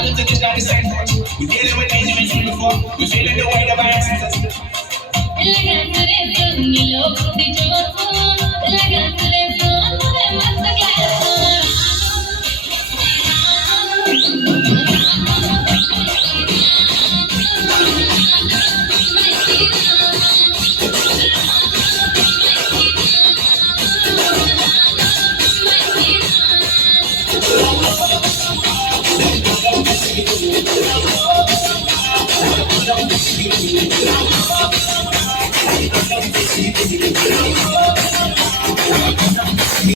Politics not the same. We dealing with dangerous before. We feeling the weight of our ancestors.